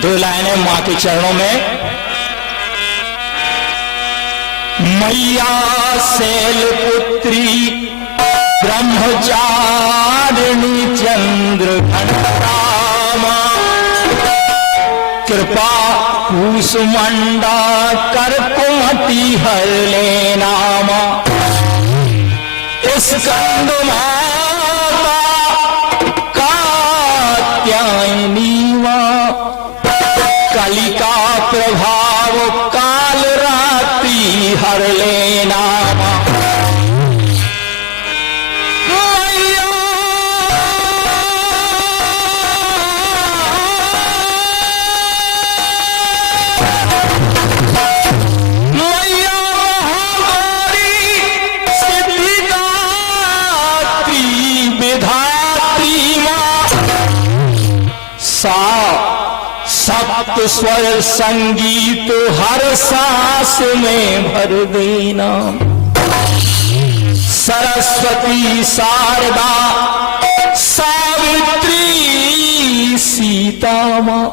दो लाइनें मां के चरणों में। मैया शैलपुत्री ब्रह्मचारिणी चंद्र घनरामा कृपा कुसुमंडा कर कुमति हर ले नामा। स्कंद माता कात्यायनी मां कलिका प्रभाव काल रात्रि हर ले नामा। सप्त स्वर संगीत हर सांस में भर देना। सरस्वती शारदा सावित्री सीता मां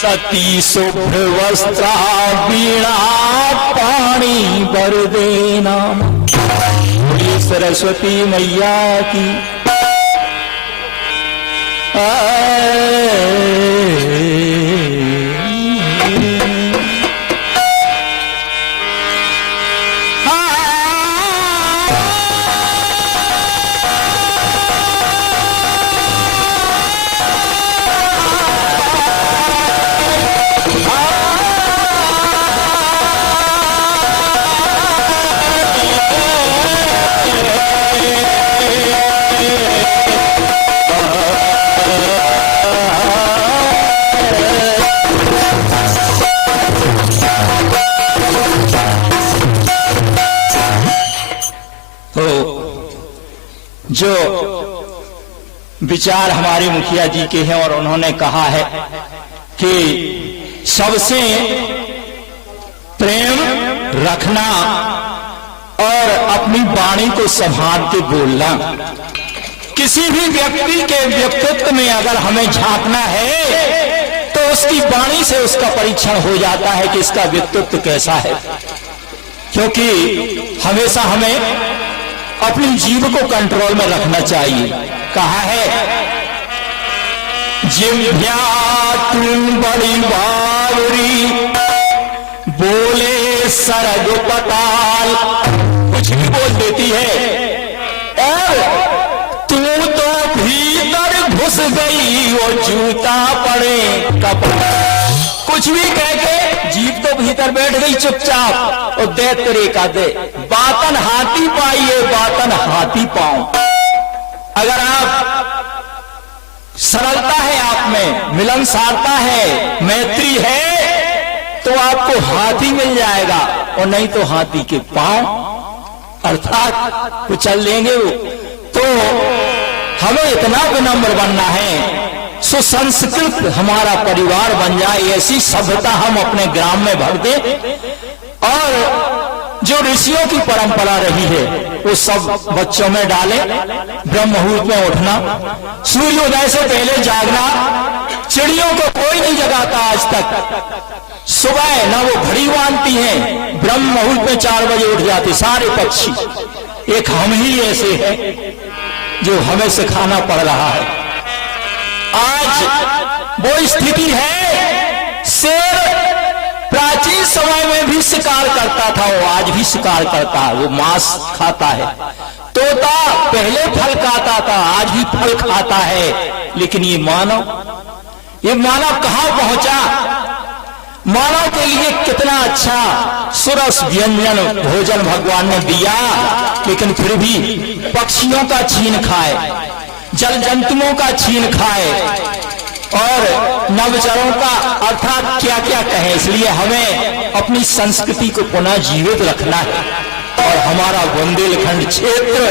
सती शुभ्र वस्त्रा वीणा पाणी भर देना। बोलिए सरस्वती मैया की। जो विचार हमारे मुखिया जी के हैं और उन्होंने कहा है कि सबसे प्रेम रखना और अपनी वाणी को संभाल के बोलना। किसी भी व्यक्ति के व्यक्तित्व में अगर हमें झांकना है तो उसकी वाणी से उसका परीक्षण हो जाता है कि इसका व्यक्तित्व कैसा है, क्योंकि हमेशा हमें अपनी जीभ को कंट्रोल में रखना चाहिए। कहा है जिभ्या तुम बड़ी बावरी बोले सरग पताल, कुछ भी बोल देती है, और तू तो भीतर घुस गई वो जूता पड़े कपड़ा। कुछ भी कह के जीभ तो भीतर बैठ गई चुपचाप, और दे तेरे का दे। बातन हाथी पाइए बातन हाथी पाओ। अगर आप सरलता है, आप में मिलनसारता है, मैत्री है, तो आपको हाथी मिल जाएगा, और नहीं तो हाथी के पांव अर्थात कुचल लेंगे वो। तो हमें इतना विनम्र बनना है, सुसंस्कृत हमारा परिवार बन जाए, ऐसी सभ्यता हम अपने ग्राम में भर दें, और जो ऋषियों की परंपरा रही है वो सब बच्चों में डालें। ब्रह्म मुहूर्त में उठना, सूर्योदय से पहले जागना। चिड़ियों को कोई नहीं जगाता आज तक, सुबह ना वो घड़ी बांधती हैं, ब्रह्म मुहूर्त में 4 बजे उठ जाते सारे पक्षी। एक हम ही ऐसे हैं जो हमें सिखाना पड़ रहा है। आज वो स्थिति है, शेर प्राचीन समय में भी शिकार करता था, वो आज भी शिकार करता है, वो मांस खाता है। तोता पहले फल खाता था, आज भी फल खाता है। लेकिन ये मानव कहां पहुंचा? मानव के लिए कितना अच्छा सुरस व्यंजन भोजन भगवान ने दिया, लेकिन फिर भी पक्षियों का छीन खाए, जल जंतुओं का छीन खाए, और नवचरों का अर्थात क्या क्या कहें। इसलिए हमें अपनी संस्कृति को पुनः जीवित रखना है, और हमारा बुंदेलखंड क्षेत्र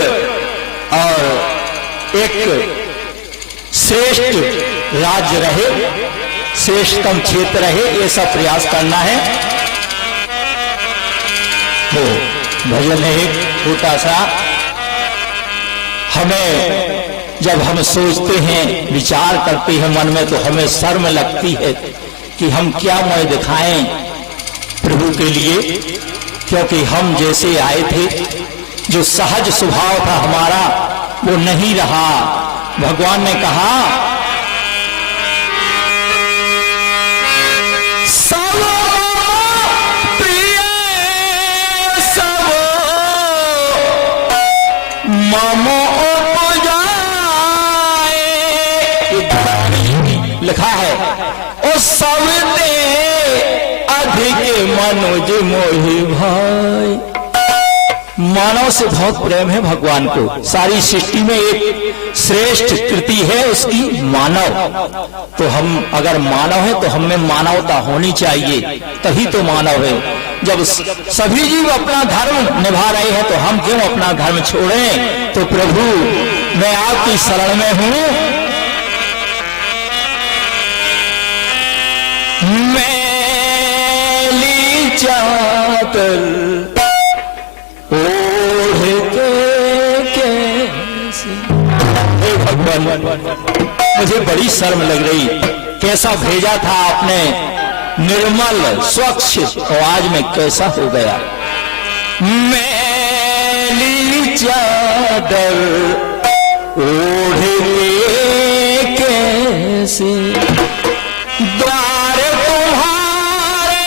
और एक श्रेष्ठ राज्य रहे, श्रेष्ठतम क्षेत्र रहे, ये सब प्रयास करना है। तो भजन है एक छोटा सा, हमें जब हम सोचते हैं, विचार करते हैं मन में, तो हमें शर्म लगती है कि हम क्या मुंह दिखाएं प्रभु के लिए, क्योंकि हम जैसे आए थे, जो सहज स्वभाव था हमारा, वो नहीं रहा। भगवान ने कहा सब प्रिय सब ममो उपजाए, लिखा है, ओ सब दे अधिक मनुज मोहि भाई। मानव से बहुत प्रेम है भगवान को। सारी सृष्टि में एक श्रेष्ठ कृति है उसकी मानव। तो हम अगर मानव है तो हमें मानवता होनी चाहिए, तभी तो मानव है। जब सभी जीव अपना धर्म निभा रहे हैं तो हम क्यों अपना धर्म छोड़ें। तो प्रभु मैं आपकी शरण में हूं, मैली चादर मुझे बड़ी शर्म लग रही, कैसा भेजा था आपने निर्मल स्वच्छ, और आज मैं कैसा हो गया। मैली चादर ओढ़ के कैसे द्वार तुम्हारे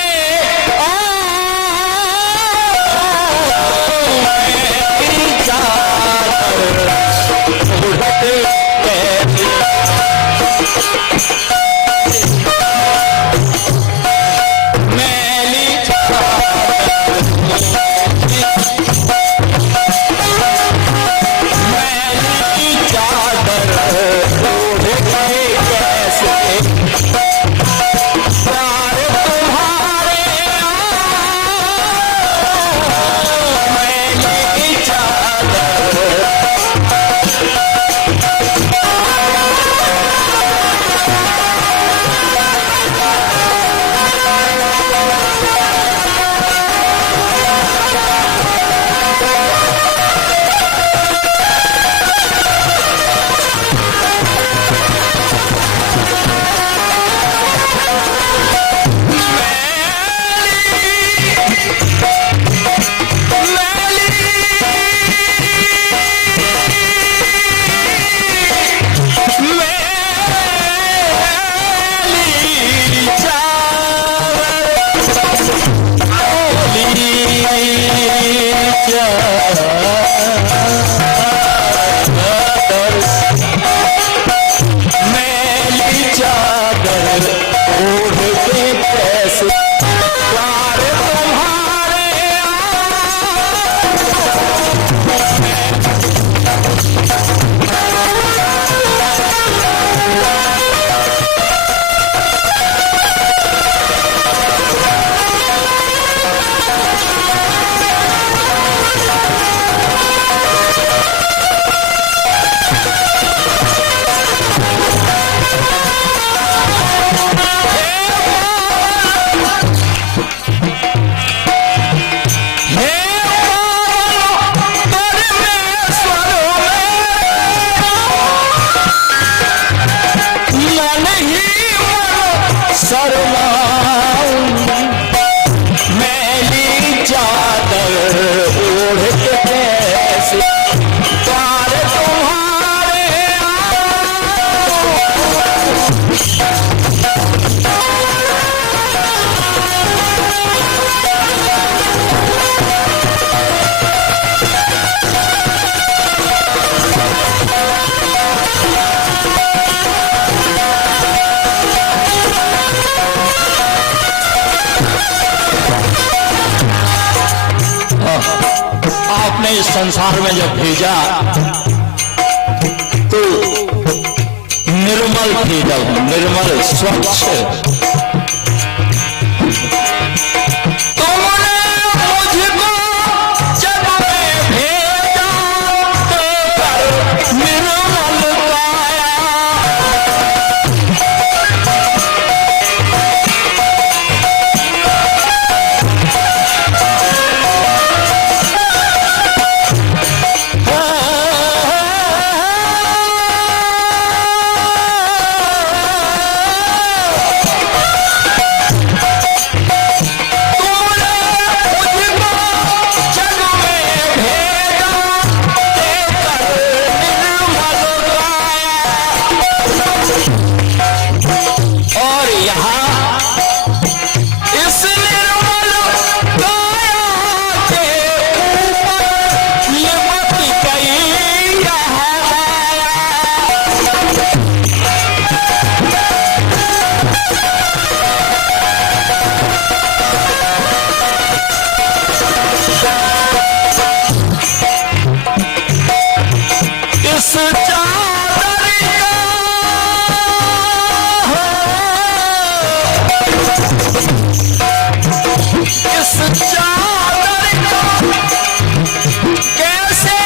इस संसार में जब भेजा तो निर्मल थे, जब निर्मल स्वच्छ चादर इस चादर का कैसे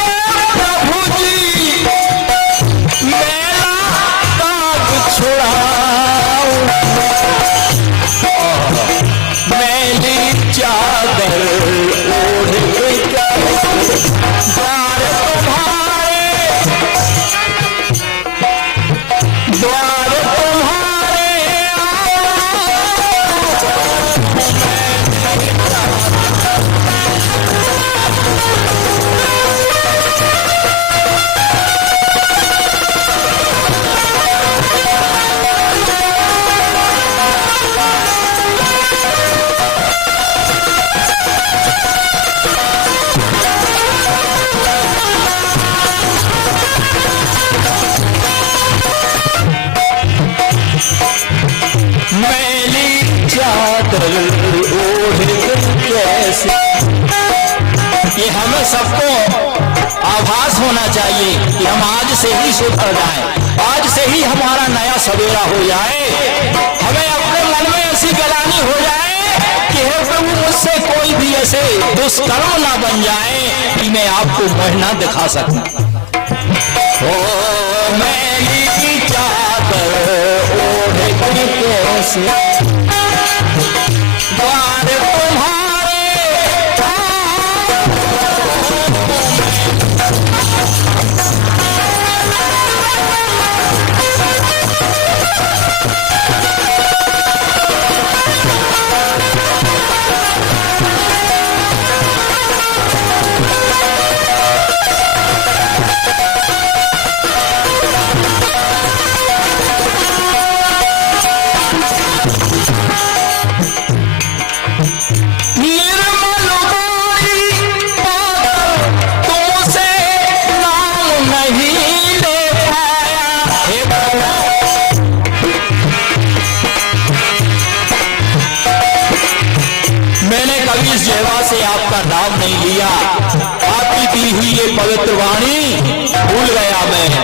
प्रभु जी मेला दाग छुड़ाऊं, मैली चादर ओढ़ के द्वार तुम्हारे मैली चादर ओढ़ कैसे। ये हमें सबको आभास होना चाहिए कि हम आज से ही सुधर जाएं, आज से ही हमारा नया सवेरा हो जाए। हमें अपने मन में ऐसी गलानी हो जाए कि हे प्रभु मुझसे कोई भी ऐसे दुष्कर्म ना बन जाए कि मैं आपको महीना दिखा सकूं। ओ मैली चादर ओढ़ कैसे द्वार तुम्हारे से आपका नाम नहीं लिया, आपकी दी हुई ये पवित्र वाणी भूल गया मैं।